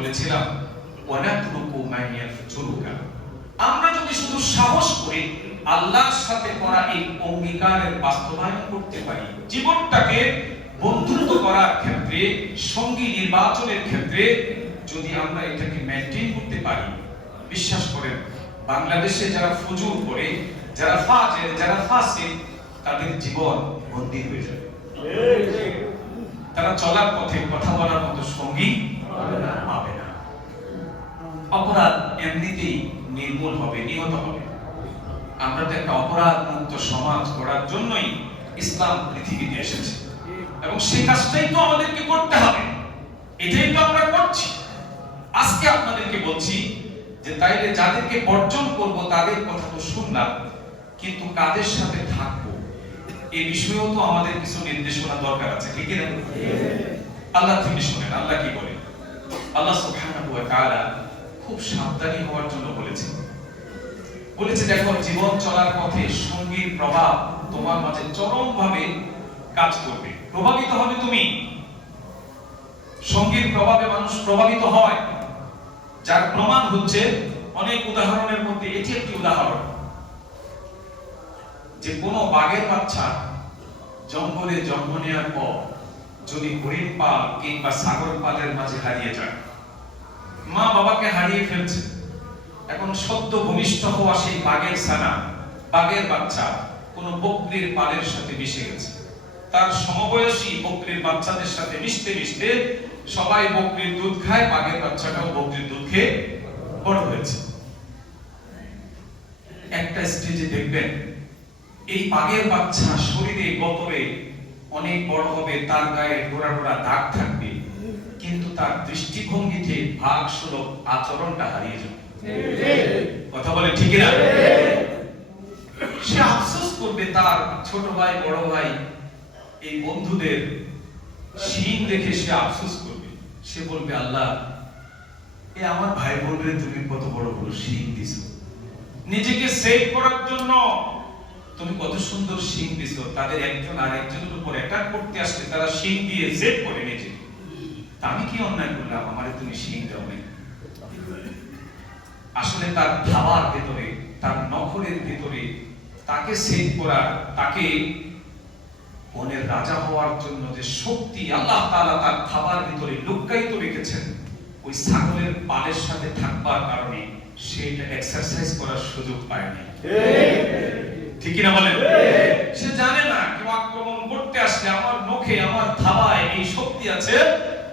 বলেছিলাম ওয়ানাতরুকু মা ইয়াফজুরুকা, আমরা যদি শুধু সাহস করে আল্লাহর সাথে করা এই অঙ্গীকারের বাস্তবায়ন করতে পারি, জীবনটাকে বন্ধুত্ব করার ক্ষেত্রে, সঙ্গী নির্বাচনের ক্ষেত্রে যদি আমরা এটাকে মেইনটেইন করতে পারি, বিশ্বাস করেন বাংলাদেশে যারা ফুজুর করে, যারা ফাজের, যারা ফাসিক, তাদের জীবন বন্দী হয়ে যাবে। তারা চলার পথে কথা বলার মতো সঙ্গী পাবে না। অপরাধ এমনিতেই নির্মূল হবে, নিহত হবে। আমরা তো একটা অপরাধ মুক্ত সমাজ গড়ার জন্যই ইসলাম পৃথিবীতে এসেছে, এবং সেই কাজটাই তো আমাদেরকে করতে হবে। এটাই তো আমরা করছি। আজকে আপনাদেরকে বলছি যে তাইলে যাদেরকে বর্জন করব তাদের কথা তো শুনলাম, কিন্তু কাদের সাথে থাকবো এই বিষয়েও তো আমাদের কিছু নির্দেশনা দরকার আছে, ঠিক না? আল্লাহ থেকে শুনেন আল্লাহ কি বলে। আল্লাহ সুবহানাহু ওয়া তাআলা খুব সাবধানী হওয়ার জন্য বলেছেন। দেখো, জীবন চলার পথে সঙ্গীর প্রভাব তোমার মাঝে চরমভাবে কাজ করবে, প্রভাবিত হবে তুমি। সঙ্গীর প্রভাবে মানুষ প্রভাবিত হয়, যার প্রমাণ হচ্ছে অনেক উদাহরণের মধ্যে এটি একটি উদাহরণ, যে কোন বাঘের বাচ্চা জঙ্গলে জন্ম নেওয়ার পর যদি হরিণ পাল কিংবা সাগর পালের মাঝে হারিয়ে যায়, মা বাবাকে হারিয়ে ফেলছে, এখন সদ্য ভূমিষ্ঠ হওয়া সেই বাঘের ছানা, বাঘের বাচ্চা কোন বকরির পালের সাথে মিশে গেছে। তার সমবয়সী বকরির বাচ্চাদের সাথে মিশতে মিশতে সবাই বকরির দুধ খায়, বাঘের বাচ্চাটাও বকরির দুধ খেয়ে বড় হয়েছে। একটা স্টেজে দেখবেন এই বাঘের বাচ্চা শরীরে গতরে অনেক বড় হবে, তার গায়ে ডোরা ডোরা দাগ থাকবে, কিন্তু তার দৃষ্টিভঙ্গিতে ভাগ সুলভ আচরণটা হারিয়ে যাবে। কথা বলে ঠিক না? সে আফসোস করবে তার ছোট ভাই, বড় ভাই, এই বন্ধুদের শিং দেখে সে আফসোস করবে। সে বলবে, আল্লাহ, এ আমার ভাই বোনদের তুমি কত বড় বড় শিং দিছো, নিজেকে সেভ করার জন্য তুমি কত সুন্দর শিং দিছো, তাদের একজন আর একজনের উপর অ্যাটাক করতে আসলে তারা শিং দিয়ে সেভ করে নিজে। আমি কি অন্যায় করলাম, আমারে তুমি শিং দাও না? আসলে তার খাবার ভেতরে, তার নখরের ভেতরে তাকে সেভ করা, তাকে বনের রাজা হওয়ার জন্য যে শক্তি আল্লাহ তাআলা তার খাবার ভিতরে লুকায়িত রেখেছেন, ওই ছাগলের পালের সাথে থাকবার কারণে সে এটা এক্সারসাইজ করার সুযোগ পায়নি। ঠিক না বলেন? সে জানে না কেউ আক্রমণ করতে আসলে আমার নখে, আমার থাবায় এই শক্তি আছে,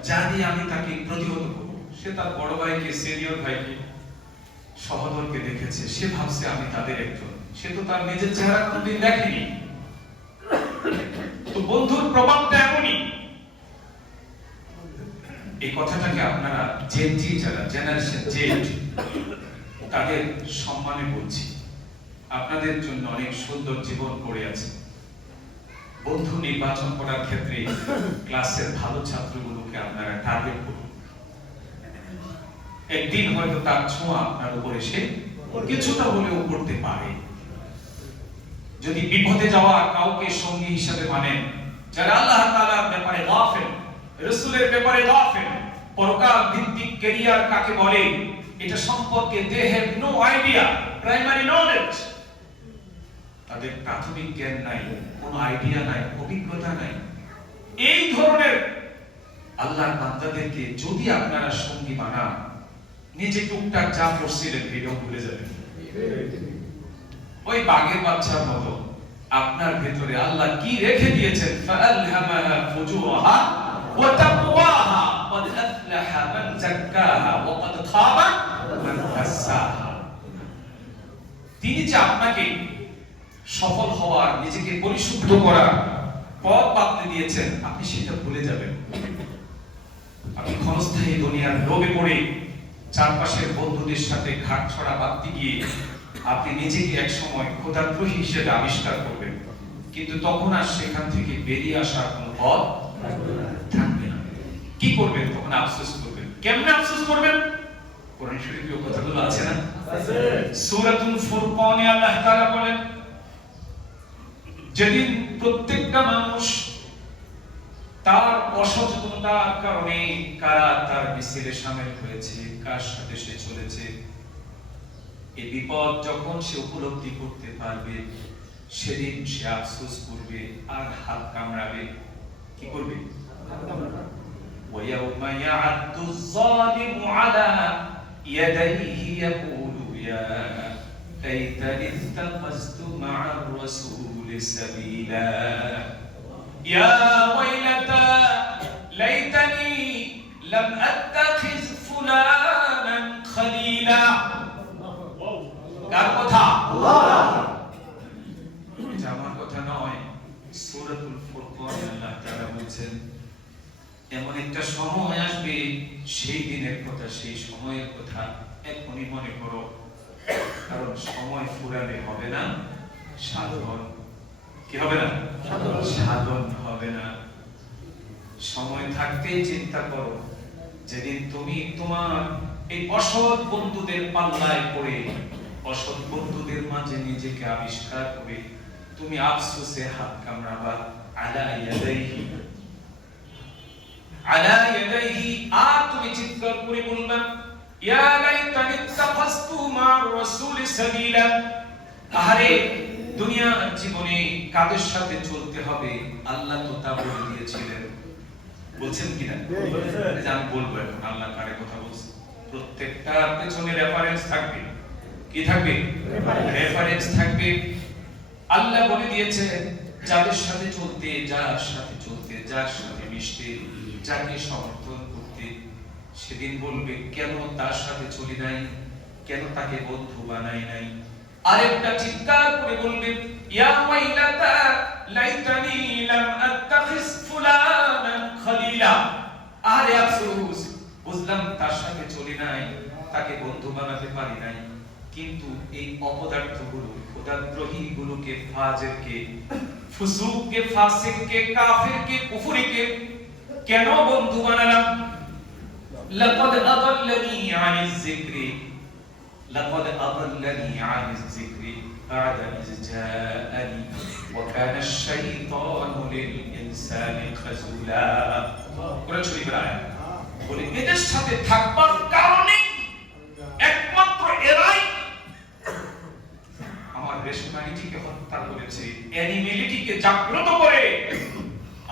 জানি আমি তাকে প্রতিহত করব। সে তার বড় ভাইকে, সিনিয়র ভাইকে, সহোদরকে দেখেছে, সে ভাবছে আমি তাদের একজন। সে তো তার নিজের চেহারা কোনদিন দেখেনি। তো বন্ধুর প্রভাবটা এমনই। এই কথাটাকে আপনারা জেনজি, যারা জেনারেশন জেড, তাদের সম্মানে বলছি। আপনাদের জন্য অনেক সুন্দর জীবন পড়ে আছে। বন্ধু নির্বাচন করার ক্ষেত্রে ক্লাসের ভালো ছাত্রগুলোকে আপনারা টার্গেট করুন। একদিন হয়তো তার ছোঁয়া আপনার উপর এসে কিছুটা হলেও করতে পারে। যদি বিপদে যাওয়া কাউকে সঙ্গী হিসেবে মানেন, যারা আল্লাহ তাআলার ব্যাপারে গাফিল, রাসূলের ব্যাপারে গাফিল, পরকাল ভিত্তিক ক্যারিয়ার কাকে বলে এটা সম্পর্কে they have no idea, primary knowledge, তাদের প্রাথমিক জ্ঞান নাই, কোনো আইডিয়া নাই, অভিজ্ঞতা নাই, এই ধরনের আল্লাহর বান্দাদেরকে যদি আপনারা সঙ্গী বানান, নিজে টুকটাক যা পড়ছিলেন এটাও ভুলে যাবেন। ওই বাঘের বাচ্চার মতো আপনার ভেতরে আল্লাহ কি রেখে দিয়েছেন, ফাআলহামাহা ফুজুরাহা ওয়া তাকওয়াহা, ক্বাদ আফলাহা মান যাক্কাহা ওয়া ক্বাদ খাবা মান দাসাহা। তিনি যে আপনাকে সফল হওয়ার, নিজেকে পরিশুদ্ধ করার পথ বাতলে দিয়েছেন, আপনি সেটা ভুলে যাবেন। আপনি ক্ষণস্থায়ী দুনিয়ার লোভে পড়ে চারপাশের বন্ধুদের সাথে ঘাট ছড়া বাঁধতে গিয়ে আপনি নিজেকে এক সময় খোদাদ্রোহী হিসেবে আবিষ্কার করবেন, কিন্তু তখন আর সেখান থেকে বেরিয়ে আসার কোনো পথ থাকবে না। কি করবেন তখন? আফসোস করবেন। কেমনে আফসোস করবেন? কোরআন শরীফে এই কথাগুলো আছে না? আছে। সূরাতুল ফুরকানে আল্লাহ তাআলা বলেন, যেদিন প্রত্যেকটা মানুষ তার অসচেতনতার কারণে কারা তার মিছিলে শামিল হয়েছে, কার সাথে সে চলেছে, এই বিপদ যখন সে উপলব্ধি করতে পারবে, সেদিন সে আফসোস করবে আর হাত কামড়াবে। কি করবে? وَيَوْمَ يَعَضُّ الظَّالِمُ عَلَى يَدَيْهِ يَقُولُ يَا لَيْتَنِي اتَّخَذْتُ مَعَ الرَّسُولِ سَبِيلًا يَا وَيْلَتَى لَيْتَنِي لَمْ أَتَّخِذْ فُلَانًا خَلِيلًا। কার কথা? আল্লাহ। এটা আমার কথা নয়, সূরাতুল ফুরকানে আল্লাহ তাআলা বলেছেন এমন একটা সময় আসবে, সেই দিনের কথা, সেই সময়ের কথা এখনই মনে করো, কারণ সময় ফুরালে হবে না সাধন। কি হবে না? সাধন হবে না। সময় থাকতেই চিন্তা করো, যেদিন তুমি তোমার এই অসৎ বন্ধুদের পাল্লায় পড়ে, অসৎ বন্ধুদের মাঝে নিজেকে আবিষ্কার করে তুমি আফসোসে হাত কামড়াবা। আলা ইয়াদাইহি, আলা ইয়াদাইহি, আর তুমি চিৎকার করে বলবা ইয়া লাইতানি ইত্তাখাযতু মা'আর রাসূলি সাবিলা। আরে দুনিয়ার জীবনে কাদের সাথে চলতে হবে আল্লাহ তো তা বলে দিয়েছিলেন। বলছেন কিনা? বলছেন। আমি বলবো এখন আল্লাহ কারে কথা বলছে। প্রত্যেকটা পেছনে রেফারেন্স থাকবে। কি থাকবে? রেফারেন্স থাকবে। আল্লাহ বলে দিয়েছে যাদের সাথে চলতে, যার সাথে চলতে, যার সাথে মিশতে, যাকে সমর্থন করতে, সেদিন বলবে কেন তার সাথে চলি নাই, কেন তাকে বন্ধু বানাই নাই। আরেকটা চিৎকার করে বলবে ইয়া ওয়াইলাতা লাইতানি লাম আত্তাখিজ ফুলানান খলিলা। আরে আফসোস, বুঝলাম তার সাথে চলি নাই, তাকে বন্ধু বানাতে পারি নাই, কিন্তু এই অপদার্থগুলো, খোদাদ্রোহীগুলোকে, ফাজিরকে, ফুসুককে, ফাসিককে, কাফিরকে, কুফরিকে কেন বন্ধু বানালাম? লাকাদ আদাল্লানি আনিজ যিকরি, লাকাদ আদাল্লানি আনিজ যিকরি বা'দা ইয জাআনি ওয়া কানা আশ-শাইতানু লিল ইনসানি খাযুলা। কোরআন শরীফের আয়াত বলে এদের সাথে থাকবার কারণে একমাত্র এরাই আমার রেশনালিটিকে হত্যা করেছে, অ্যানিমেলিটিকে জাগ্রত করে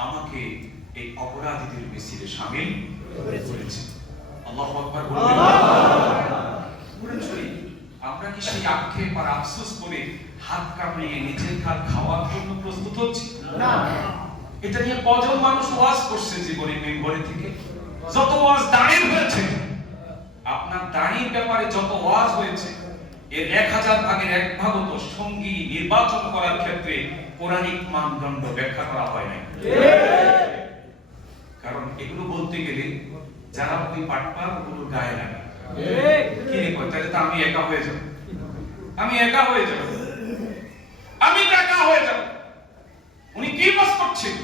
আমাকে এই অপরাধীদের মিছিলে শামিল করেছে। আল্লাহু আকবার বলবেন। আমরা কি সেই আক্ষেপ আর আফসোস করে হাত কামড়িয়ে নিজের হাত খাওয়ার জন্য প্রস্তুত হচ্ছি? না। এটা নিয়ে কজন মানুষ ওয়াজ করছে জীবনে মেম্বরে থেকে? যত ওয়াজ দাঁড়িয়ে হয়েছে, আপনার দাঁড়ির ব্যাপারে যত ওয়াজ হয়েছে, এর 1000 ভাগের 1 ভাগও তো সঙ্গী নির্বাচন করার ক্ষেত্রে কোরআনিক মানদণ্ড ব্যাখ্যা করা হয় নাই। কারণ এগুলো বলতে গেলে যারা ওই পাটপার ওগুলো গায়ে লাগে। কি রে কয়, তাহলে তো আমি একা হয়ে যাব, আমি একা হয়ে যাব, আমি একা হয়ে যাব। উনি কি বাস করছেন?